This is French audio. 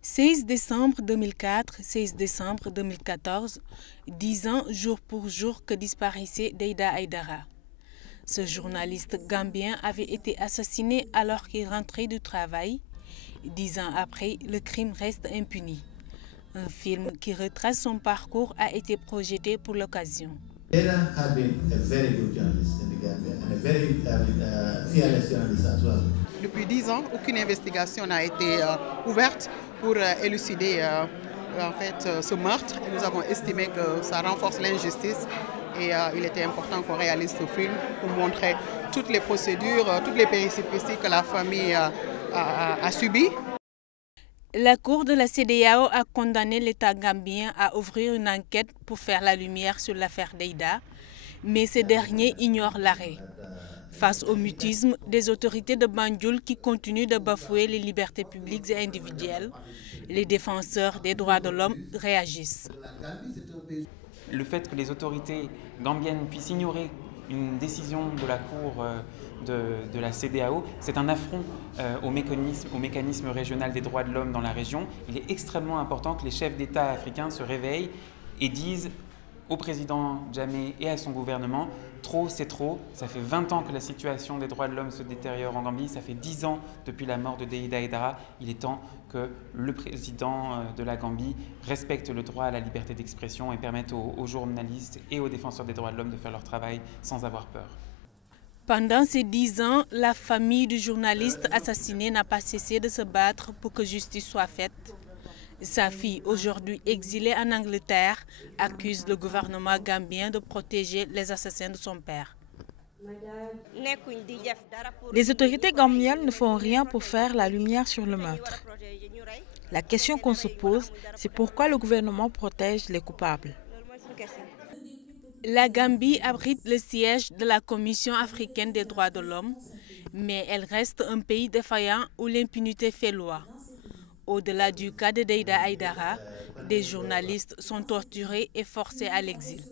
16 décembre 2004, 16 décembre 2014, 10 ans jour pour jour que disparaissait Deïda Aïdara. Ce journaliste gambien avait été assassiné alors qu'il rentrait du travail. 10 ans après, le crime reste impuni. Un film qui retrace son parcours a été projeté pour l'occasion. Deïda had been a very good journalist in the Gambia and a very fearless journalist as well. Depuis 10 ans, aucune investigation n'a été ouverte pour élucider ce meurtre. Et nous avons estimé que ça renforce l'injustice et il était important qu'on réalise ce film pour montrer toutes les procédures, toutes les péripéties que la famille a subies. La Cour de la CEDEAO a condamné l'État gambien à ouvrir une enquête pour faire la lumière sur l'affaire Deïda, mais ce dernier ignore l'arrêt. Face au mutisme des autorités de Banjul qui continuent de bafouer les libertés publiques et individuelles, les défenseurs des droits de l'homme réagissent. Le fait que les autorités gambiennes puissent ignorer une décision de la Cour de la CEDEAO, c'est un affront au mécanisme régional des droits de l'homme dans la région. Il est extrêmement important que les chefs d'État africains se réveillent et disent au président Jammeh et à son gouvernement, trop c'est trop, ça fait 20 ans que la situation des droits de l'homme se détériore en Gambie, ça fait 10 ans depuis la mort de Deïda Aïdara, il est temps que le président de la Gambie respecte le droit à la liberté d'expression et permette aux journalistes et aux défenseurs des droits de l'homme de faire leur travail sans avoir peur. Pendant ces 10 ans, la famille du journaliste assassiné n'a pas cessé de se battre pour que justice soit faite. Sa fille, aujourd'hui exilée en Angleterre, accuse le gouvernement gambien de protéger les assassins de son père. Les autorités gambiennes ne font rien pour faire la lumière sur le meurtre. La question qu'on se pose, c'est pourquoi le gouvernement protège les coupables. La Gambie abrite le siège de la Commission africaine des droits de l'homme, mais elle reste un pays défaillant où l'impunité fait loi. Au-delà du cas de Deïda Aïdara, des journalistes sont torturés et forcés à l'exil.